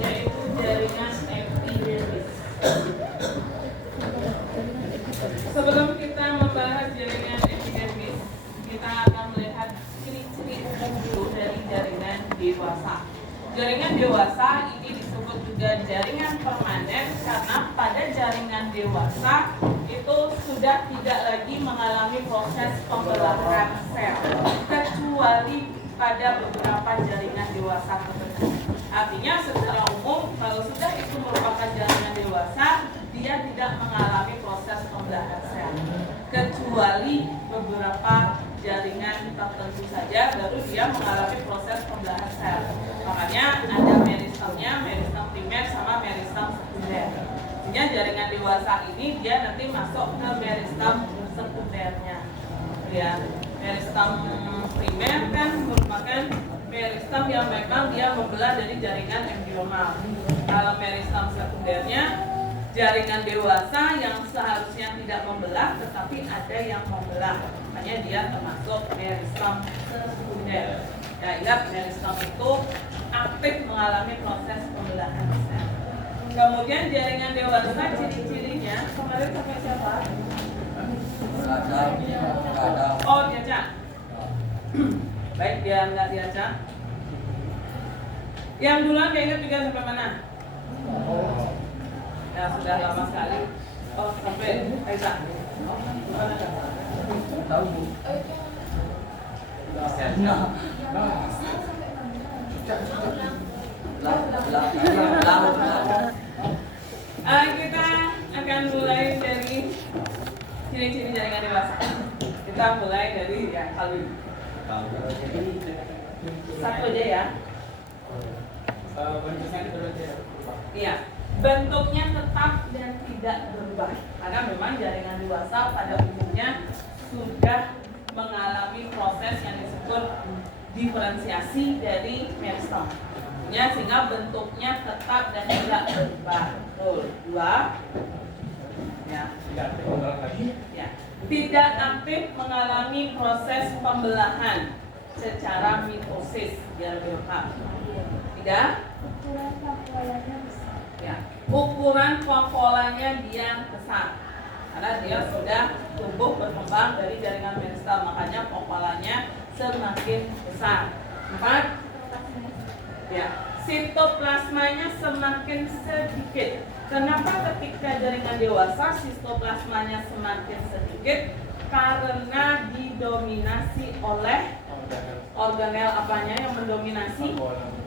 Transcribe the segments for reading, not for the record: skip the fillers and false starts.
yaitu jaringan epidermis. Sebelum kita membahas jaringan epidermis, kita akan melihat ciri-ciri umum dulu dari jaringan dewasa. Jaringan dewasa ini disebut juga jaringan permanen karena pada jaringan dewasa itu sudah tidak lagi mengalami proses pembelahan sel, kecuali pada beberapa jaringan dewasa tertentu. Artinya secara umum kalau sudah itu merupakan jaringan dewasa, dia tidak mengalami proses pembelahan sel, kecuali beberapa jaringan tertentu saja baru dia mengalami proses pembelahan sel. Makanya ada meristemnya, meristem primer sama meristem sekunder. Artinya jaringan dewasa ini dia nanti masuk ke meristem sekundernya. Ya, meristem primer kan merupakan meristem yang memang dia membelah dari jaringan embrional. Kalau meristem sekundernya jaringan dewasa yang seharusnya tidak membelah tetapi ada yang membelah. Makanya dia termasuk meristem sekunder. Ya, ingat meristem itu aktif mengalami proses pembelahan sel. Kemudian jaringan dewasa ciri-cirinya kemarin sampai siapa? Oh, diacak. Baik, dia nggak diacak. Yang duluan kayaknya 3 sampai mana? Ya sudah lama sekali. Oh, sampai Aisyah. Mana kan? Tahu Bu. Kita akan mulai dari ciri-ciri jaringan dewasa. Kita mulai dari ya Kalwi. Satu aja ya. Iya, bentuknya tetap dan tidak berubah. Karena memang jaringan dewasa pada umumnya sudah mengalami proses yang disebut diferensiasi dari meristem. Ya, sehingga bentuknya tetap dan tidak berubah. Betul. 2. Ya. Ya. Tidak aktif mengalami proses pembelahan secara mitosis biar lebih lengkap. Tidak. Ya. Ukuran vakuolanya dia besar karena dia sudah tumbuh berkembang dari jaringan meristem, makanya vakuolanya semakin besar. 4. Ya, sitoplasmanya semakin sedikit. Kenapa ketika jaringan dewasa sitoplasmanya semakin sedikit? Karena didominasi oleh organel apanya yang mendominasi?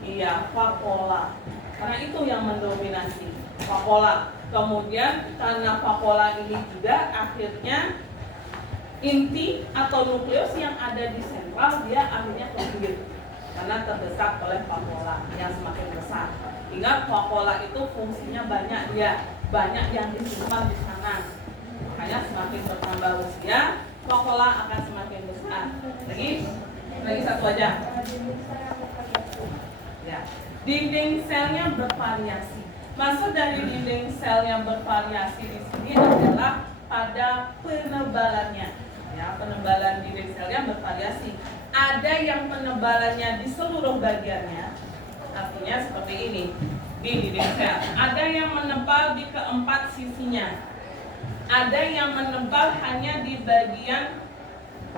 Iya, vakuola. Karena itu yang mendominasi vakuola. Kemudian karena vakuola ini juga akhirnya inti atau nukleus yang ada di sentral dia akhirnya ke pinggir karena terdesak oleh vakuola yang semakin besar. Ingat vakuola itu fungsinya banyak, dia banyak yang disimpan di sana. Makanya semakin bertambah usia, vakuola akan semakin besar. Lagi satu aja. Ya, dinding selnya bervariasi. Maksud dari dinding sel yang bervariasi di sini adalah pada penebalannya. Ya, penebalan dinding selnya bervariasi. Ada yang penebalannya di seluruh bagiannya, artinya seperti ini di dinding sel. Ada yang menebal di keempat sisinya. Ada yang menebal hanya di bagian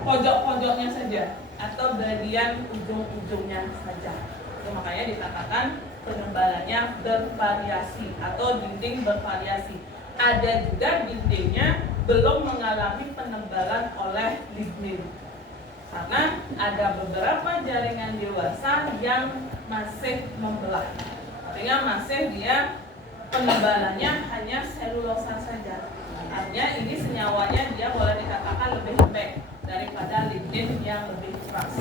pojok-pojoknya saja atau bagian ujung-ujungnya saja. Itu makanya dikatakan penebalannya bervariasi atau dinding bervariasi. Ada juga dindingnya belum mengalami penebalan oleh lignin. Karena ada beberapa jaringan dewasa yang masih membelah. Artinya masih dia penebalannya hanya selulosa saja. Artinya ini senyawanya dia boleh dikatakan lebih lembek daripada lignin yang lebih keras.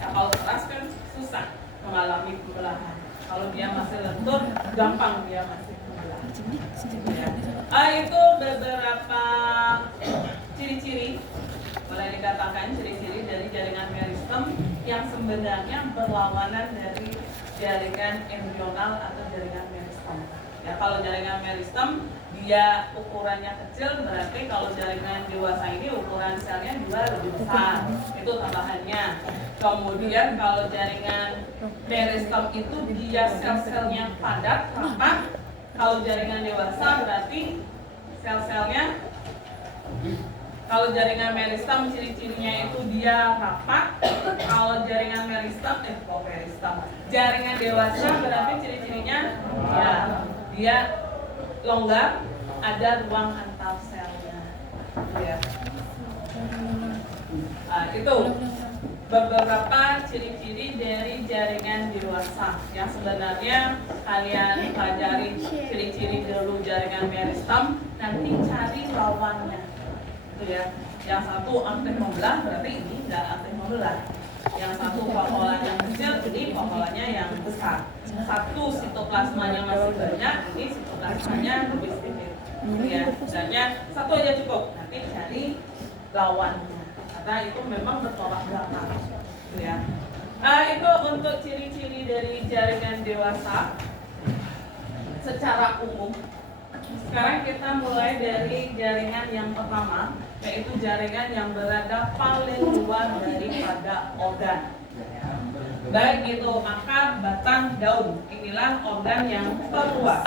Ya, kalau keras kan susah mengalami pembelahan. Kalau dia masih lentur, gampang dia masih membelah. Ya. Itu beberapa ciri-ciri, boleh dikatakan ciri-ciri dari jaringan meristem yang sebenarnya berlawanan dari jaringan embrional atau jaringan meristem. Ya, kalau jaringan meristem dia ukurannya kecil, berarti kalau jaringan dewasa ini ukuran selnya juga lebih besar. Itu tambahannya. Kemudian kalau jaringan meristem itu dia sel-selnya padat, rapat. Kalau jaringan dewasa berarti sel-selnya, kalau jaringan meristem ciri-cirinya itu dia rapat. Kalau jaringan jaringan dewasa berarti ciri-cirinya ya dia longgar, ada ruang antar selnya. Ya. Nah, itu beberapa ciri-ciri dari jaringan dewasa yang sebenarnya kalian pelajari ciri-ciri dulu jaringan meristem, nanti cari lawannya. Itu ya. Yang satu aktif membelah, berarti ini nggak aktif membelah. Yang satu vakuolanya kecil, ini vakuolanya yang besar. Satu sitoplasmanya masih banyak, ini sitoplasmanya lebih sedikit. Ya, sebenarnya satu aja cukup. Nanti cari lawannya. Karena itu memang bertolak belakang. Ya. Itu untuk ciri-ciri dari jaringan dewasa secara umum. Sekarang kita mulai dari jaringan yang pertama, yaitu jaringan yang berada paling luar daripada organ. Baik itu akar, batang, daun. Inilah organ yang terluas,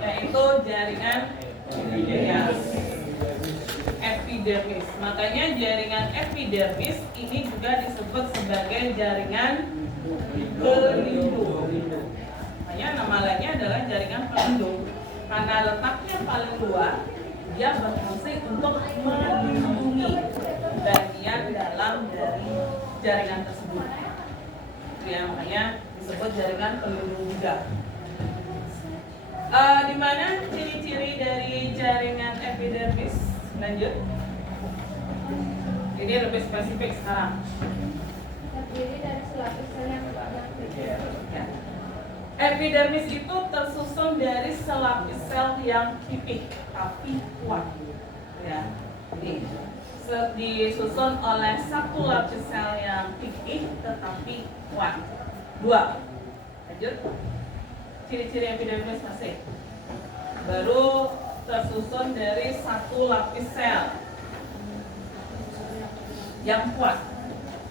yaitu jaringan epidermis. Makanya jaringan epidermis ini juga disebut sebagai jaringan pelindung. Makanya nama lainnya adalah jaringan pelindung. Karena letaknya paling luar, dia berfungsi untuk melindungi bagian dalam dari jaringan tersebut. Ya, makanya disebut jaringan pelindung juga. Di mana ciri-ciri dari jaringan epidermis? Lanjut. Ini lebih spesifik sekarang. Terdiri dari selapis sel yang Ya. Epidermis itu tersusun dari selapis sel yang tipik tapi kuat. Ya. Jadi disusun oleh satu lapis sel yang tipik tetapi kuat. Dua. Lanjut. Ciri-ciri epidermis masih. Baru tersusun dari satu lapis sel yang kuat.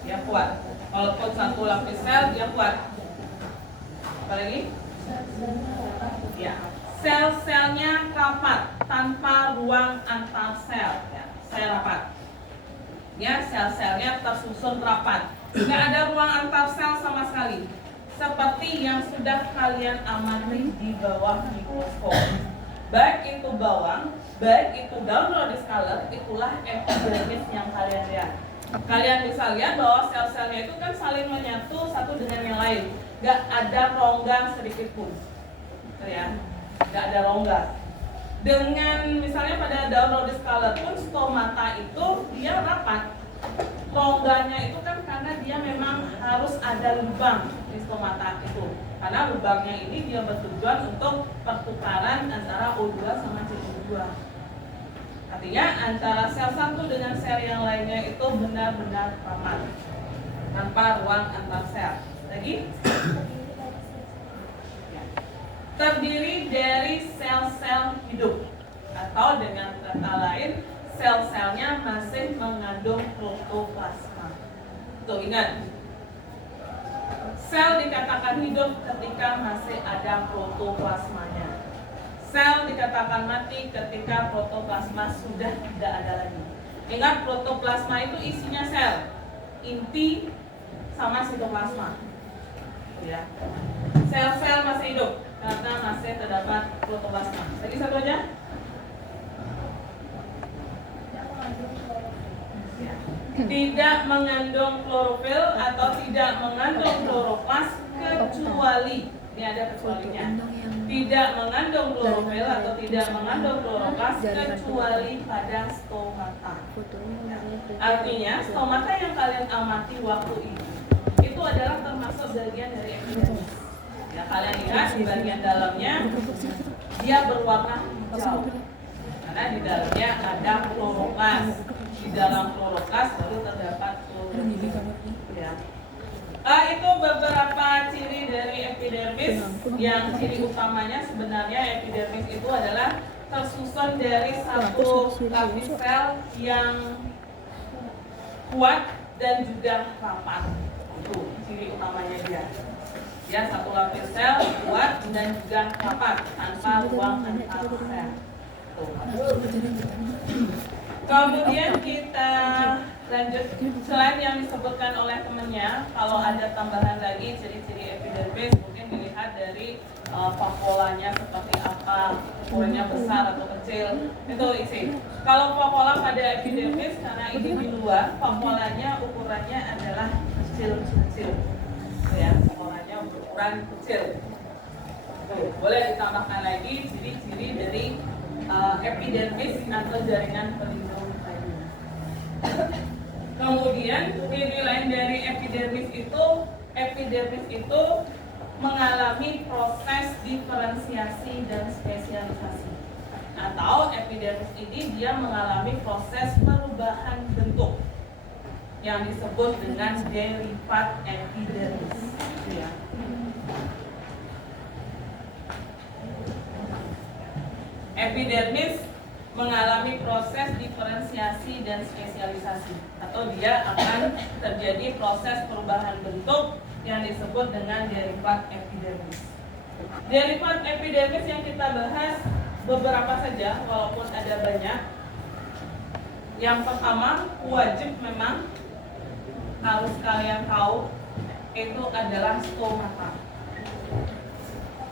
Ya kuat. Walaupun satu lapis sel dia kuat. Apalagi? Ya, sel-selnya rapat tanpa ruang antar sel. Ya, sel rapat. Ya, sel-selnya tersusun rapat. Nggak ada ruang antar sel sama sekali. Seperti yang sudah kalian amati di bawah mikroskop. Baik itu bawang, baik itu daun rhodioscaler, itulah epidermis yang kalian lihat. Kalian bisa lihat bahwa sel-selnya itu kan saling menyatu satu dengan yang lain. Gak ada rongga sedikit pun, ya, gak ada rongga. Dengan misalnya pada daun rhodioscaler pun stomata itu dia rapat. Rongganya itu kan karena dia memang harus ada lubang di stomata itu. Karena lubangnya ini dia bertujuan untuk pertukaran antara O2 sama CO2. Artinya antara sel satu dengan sel yang lainnya itu benar-benar rapat tanpa ruang antar sel. Lagi? Terdiri dari sel-sel hidup, atau dengan kata lain sel-selnya masih mengandung protoplasma. Tuh ingat, sel dikatakan hidup ketika masih ada protoplasmanya. Sel dikatakan mati ketika protoplasma sudah tidak ada lagi. Ingat, protoplasma itu isinya sel, inti sama sitoplasma. Ya. Sel-sel masih hidup karena masih terdapat protoplasma. Lagi satu aja. Tidak mengandung klorofil atau tidak mengandung kloroplas kecuali, ini ada kecualinya, tidak mengandung klorofil atau tidak mengandung kloroplas kecuali pada stomata. Artinya stomata yang kalian amati waktu itu adalah termasuk bagian dari epidermis. Ya, kalian lihat di bagian dalamnya dia berwarna hijau karena di dalamnya ada kloroplas. Di dalam kloroplas baru terdapat klorofil. Ya. Itu beberapa ciri dari epidermis. epidermis yang ciri utamanya sebenarnya epidermis itu adalah tersusun dari satu lapis sel yang kuat dan juga rapat. Itu ciri utamanya dia. Dia satu lapis sel kuat dan juga rapat tanpa ruang antar sel. Kemudian kita lanjut, selain yang disebutkan oleh temannya, kalau ada tambahan lagi ciri-ciri epidermis mungkin dilihat dari papolanya seperti apa, ukurannya besar atau kecil, itu isi. Kalau papola pada epidermis karena ini di luar, papolanya ukurannya adalah kecil-kecil, ya, papolanya berukuran kecil. Boleh ditambahkan lagi ciri-ciri dari epidermis atau jaringan pelindung tadi. Kemudian ciri lain dari epidermis itu mengalami proses diferensiasi dan spesialisasi. Atau epidermis ini dia mengalami proses perubahan bentuk yang disebut dengan derivat epidermis. Ya. Epidermis mengalami proses diferensiasi dan spesialisasi, atau dia akan terjadi proses perubahan bentuk yang disebut dengan derivat epidermis. Derivat epidermis yang kita bahas beberapa saja, walaupun ada banyak. Yang pertama, wajib memang harus kalian tahu, itu adalah stomata.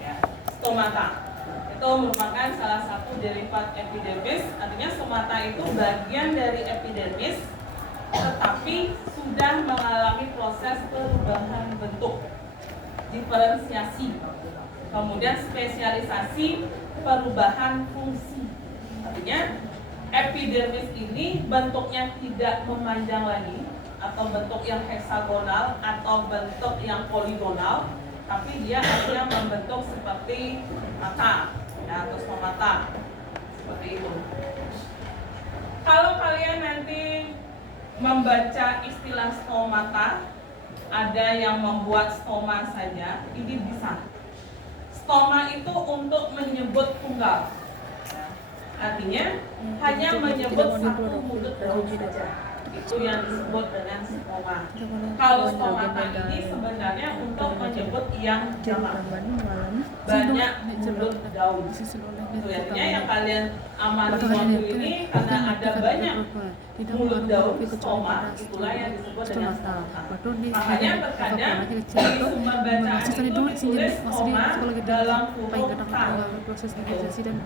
Ya, stomata itu merupakan salah satu derivat epidermis. Artinya stomata itu bagian dari epidermis, tetapi sudah mengalami proses perubahan bentuk, diferensiasi, kemudian spesialisasi, perubahan fungsi. Artinya epidermis ini bentuknya tidak memanjang lagi, atau bentuk yang heksagonal atau bentuk yang poligonal, tapi dia akhirnya membentuk seperti mata, ya, atau stomata, seperti itu. Kalau kalian nanti membaca istilah stomata, ada yang membuat stoma saja, ini bisa. Stoma itu untuk menyebut tunggal, artinya hanya menyebut satu mulut daun saja. Itu yang disebut dengan stoma. Kalau stomata ini sebenarnya untuk menyebut yang jamak, banyak mulut daun. Itu artinya yang kalian amati waktu ini karena ada banyak mulut daun stoma, itulah yang disebut dengan stomata. Makanya terkadang di sumber bacaan itu ditulis stoma dalam huruf K.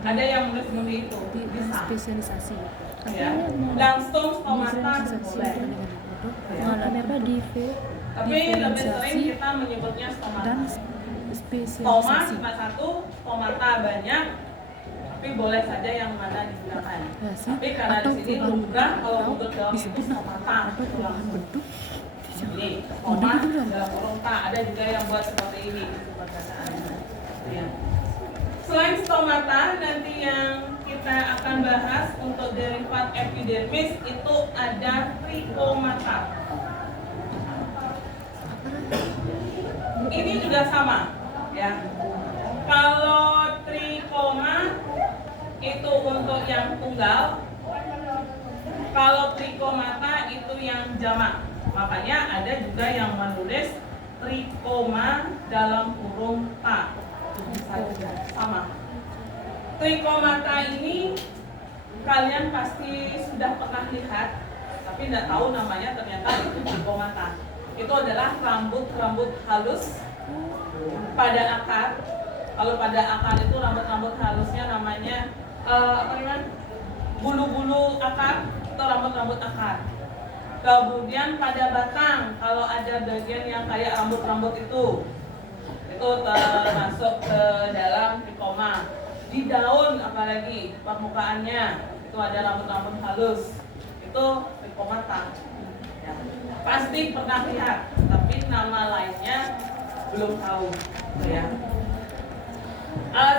Ada yang menulis seperti itu, bisa. Spesialisasi. Ya, langsung stomata boleh. Ya. Tapi lebih sering kita menyebutnya stomata. Dan Stoma spesialisasi. cuma satu, stomata banyak, tapi boleh saja yang mana digunakan. Ya, sih. Tapi karena di sini lumrah kalau mulut daun itu disebut stomata atau perubahan bentuk. ini stoma dalam kurung K. Ada juga yang buat seperti ini di sumber bacaan. Ya. Selain stomata, nanti yang kita akan bahas untuk derivat epidermis itu ada trichomata. Ini juga sama, ya. Kalau trichoma itu untuk yang tunggal, kalau trichomata itu yang jamak. Makanya ada juga yang menulis trichoma dalam kurung T. Bisa juga sama. Trichomata ini kalian pasti sudah pernah lihat, tapi tidak tahu namanya, ternyata itu trichomata. Itu adalah rambut-rambut halus pada akar. Kalau pada akar itu rambut-rambut halusnya namanya bulu-bulu akar atau rambut-rambut akar. Kemudian pada batang, kalau ada bagian yang kayak rambut-rambut itu termasuk ke dalam trichoma. Di daun apalagi permukaannya itu ada rambut-rambut halus, itu trichomata. Ya. Pasti pernah lihat, tapi nama lainnya belum tahu, ya.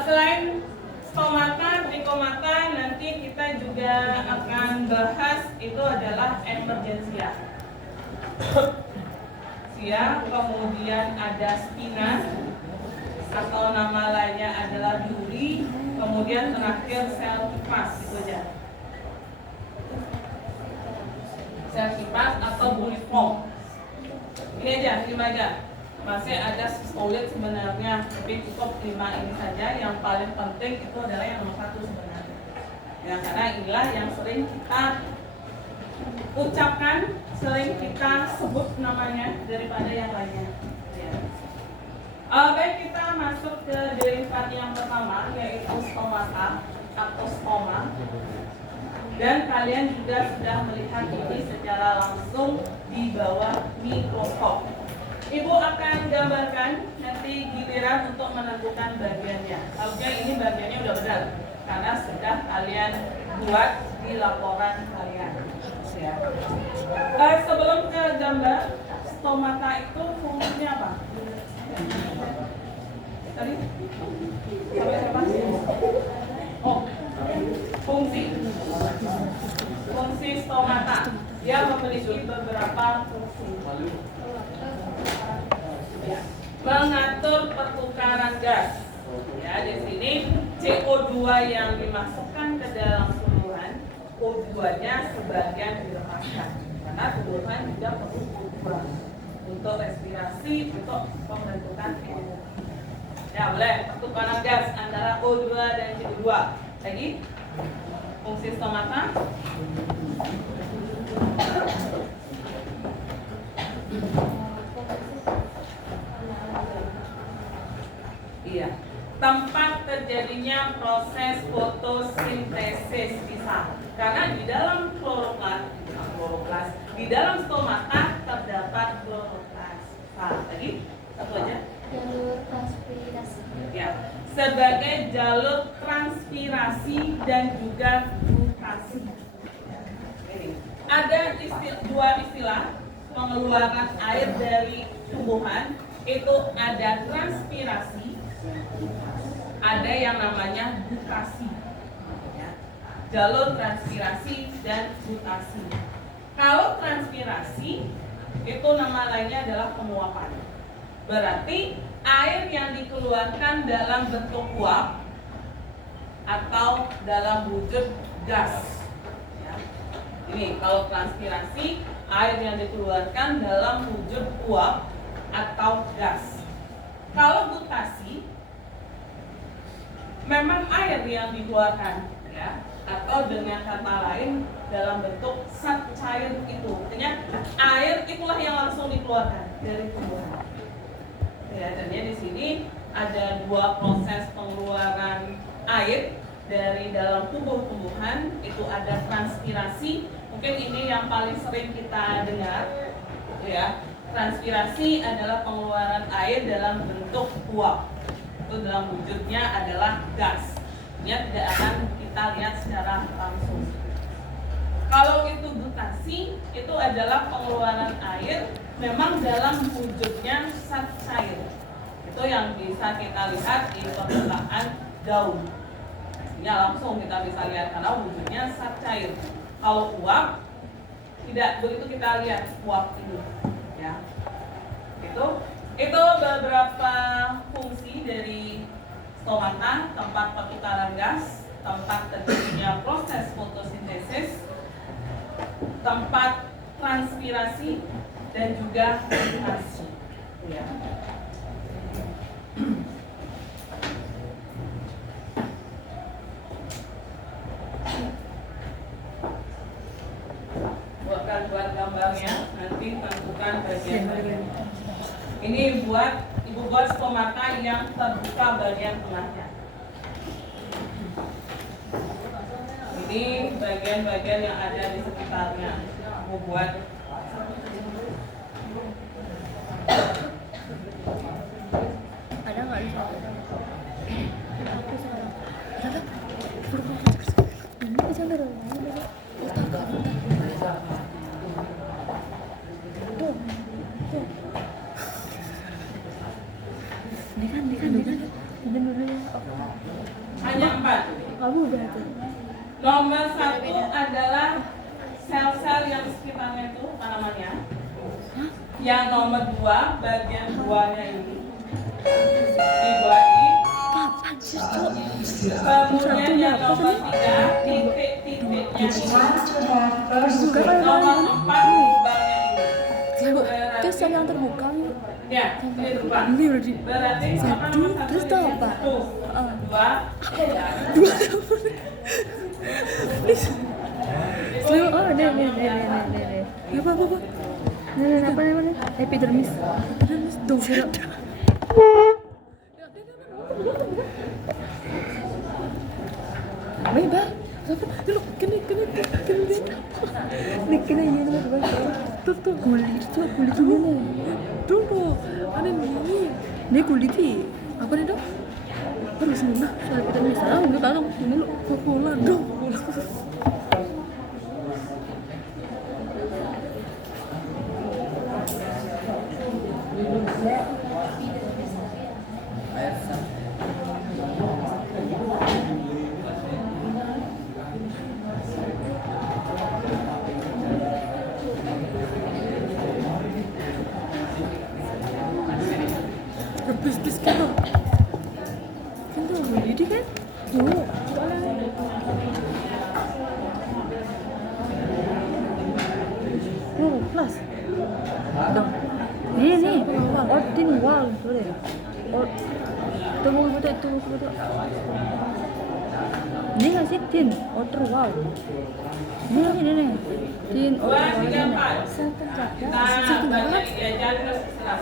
Selain stomata, trichomata, nanti kita juga akan bahas itu adalah emergensia. Kemudian ada spina. atau nama lainnya adalah duri, kemudian terakhir sel kipas, itu aja. Sel kipas atau buliform. Ini aja, 5 aja. Masih ada sistolit sebenarnya, tapi cukup 5 ini saja. Yang paling penting itu adalah yang nomor 1 sebenarnya. Ya, karena inilah yang sering kita ucapkan, sering kita sebut namanya daripada yang lainnya. Ya. Baik, kita masuk ke derivat yang pertama, yaitu stomata atau stoma. Dan kalian juga sudah melihat ini secara langsung di bawah mikroskop. Ibu akan gambarkan nanti giliran untuk menentukan bagiannya. Harusnya ini bagiannya udah benar karena sudah kalian buat di laporan kalian. Ya. Sebelum ke gambar, stomata itu fungsinya apa? Tadi? Sampai siapa? Oh, fungsi stomata. Dia memiliki beberapa fungsi. Ya. Mengatur pertukaran gas. Ya, di sini CO2 yang dimasukkan ke dalam tumbuhan, O2-nya sebagian dilepaskan. Karena tumbuhan juga perlu O2 untuk respirasi, untuk pembentukan CO2. Ya, boleh pertukaran gas antara O2 dan CO2. Lagi, fungsi stomata. Iya, tempat terjadinya proses fotosintesis bisa. Karena di dalam kloroplas, di dalam stomata terdapat kloroplas. Lagi, satu aja. Jalur transpirasi. Ya, sebagai jalur transpirasi dan juga gutasi. Ada dua istilah pengeluaran air dari tumbuhan, itu ada transpirasi, ada yang namanya gutasi. Ya, jalur transpirasi dan gutasi. Kalau transpirasi itu nama lainnya adalah penguapan. Berarti air yang dikeluarkan dalam bentuk uap atau dalam wujud gas. Ya. Ini kalau transpirasi, air yang dikeluarkan dalam wujud uap atau gas. Kalau gutasi, memang air yang dikeluarkan, ya, atau dengan kata lain dalam bentuk zat cair itu. Artinya air itulah yang langsung dikeluarkan dari tumbuhan. Ya, dan ya di sini ada dua proses pengeluaran air dari dalam tubuh tumbuhan, itu ada transpirasi. Mungkin ini yang paling sering kita dengar, ya. Transpirasi adalah pengeluaran air dalam bentuk uap. Itu dalam wujudnya adalah gas. Ini tidak akan kita lihat secara langsung. Kalau itu gutasi, itu adalah pengeluaran air memang dalam wujudnya zat cair. Itu yang bisa kita lihat di permukaan daun. Ya, langsung kita bisa lihat karena wujudnya zat cair. Kalau uap tidak begitu kita lihat uap ini, ya. Itu beberapa fungsi dari stomata, tempat pertukaran gas, tempat terjadinya proses fotosintesis, tempat transpirasi, dan juga gutasi. Ya. Buat gambarnya, nanti tentukan bagian-bagian. Ini ibu buat stomata yang terbuka bagian tengahnya. Ini bagian-bagian yang ada di sekitarnya. Ibu buat. Ada nggak di sana? Ini bisa bermain. Hanya 4. Kamu udah tuh. Nomor 1 adalah sel-sel yang sekitarnya itu apa namanya? Yang nomor 2, bagian 2-nya ini dibagi. Kapan sih, Cok? Kemudian yang nomor 3 titik-titiknya ini. Nomor 4 lubangnya ini. Terus yang terbuka yuk. Ya, ini lupa. Ini berarti Berarti satu, terus tahu apa? 2, 3. Oh, nih. Apa? Nih, apa namanya? Epidermis. Epidermis dong. Beba. Dulu, kena. Nih, kena ini apa? Tuh, kulit ini nih. Dulu, ada ini. Nih kulit ini. Apa nih dong? Harus mana? Soal epidermis. Enggak tahu. Ini lo pola dong. Bis kan tuh ini kan tuh kelas dong nih ordin wall tuh deh tunggu betul ini nggak sih tin order wall ini tin order wall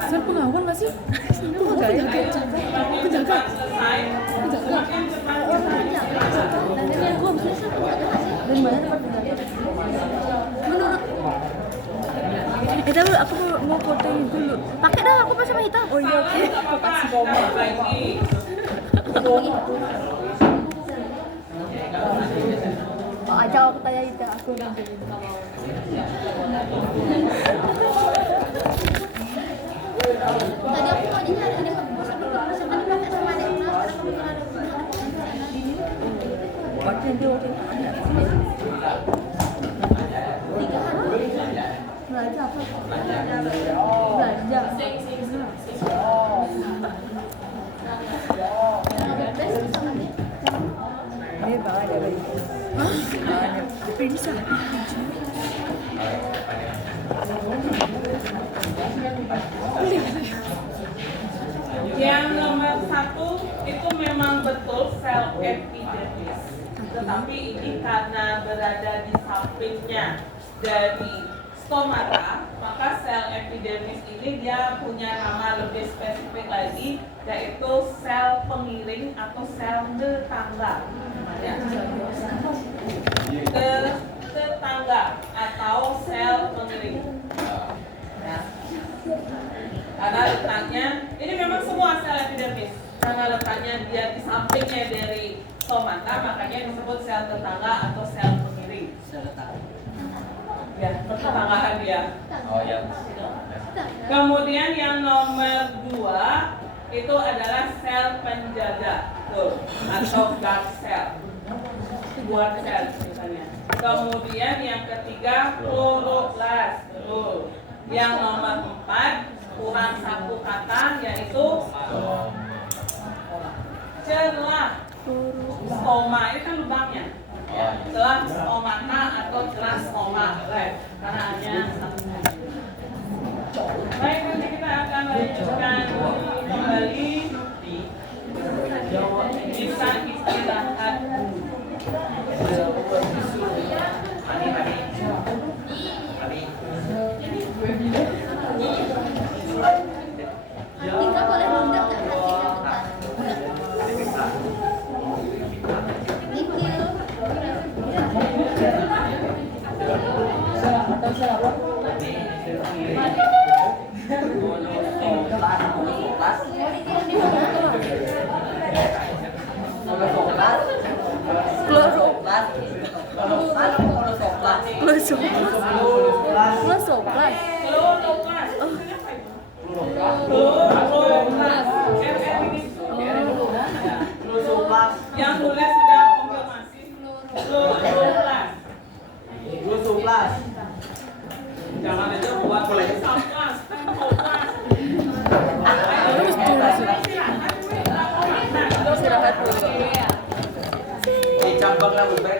saya pengawal nggak sih? Penjaga. Dari mana dapat penjaga? Menurut tapi aku mau fotoin dulu. Pakai dah, aku pasang hitam. Oh iya, oke. Aku kasih bomba. Oh, aja aku tanya itu aku nanti. Tadi aku mau nyari ini bos aku kan dipakai sama adiknya. Waktu itu ada. 3 hari. Belajar apa? Belajar. Ini bawa dari. Bisa. Yang nomor 1 itu memang betul sel epidermis, tetapi ini karena berada di sampingnya dari stomata, maka sel epidermis ini dia punya nama lebih spesifik lagi, yaitu sel pengiring atau sel tetangga. Ya. Tetangga atau sel pengiring. Ya. Karena letaknya, ini memang semua sel epidermis. Karena letaknya dia di sampingnya dari stomata, makanya disebut sel tetangga atau sel pengiring. Sel tetangga. Ya, tetanggaan dia. Oh ya. Kemudian yang nomor 2 itu adalah sel penjaga, tuh, atau guard cell. Guard cell misalnya. Kemudian yang ketiga kloroplas, tuh. Yang nomor 4 kurang satu kata yaitu celah stoma, ini kan lubangnya. Celah stomata atau celah stoma, karena hanya satu. Baik, nanti kita akan lanjutkan kembali. Bisa istirahat. Tika boleh mundur nggak Tika bentar? Thank Yang tulis sudah konfirmasi. Jangan aja buat tulis kelas. lebih baik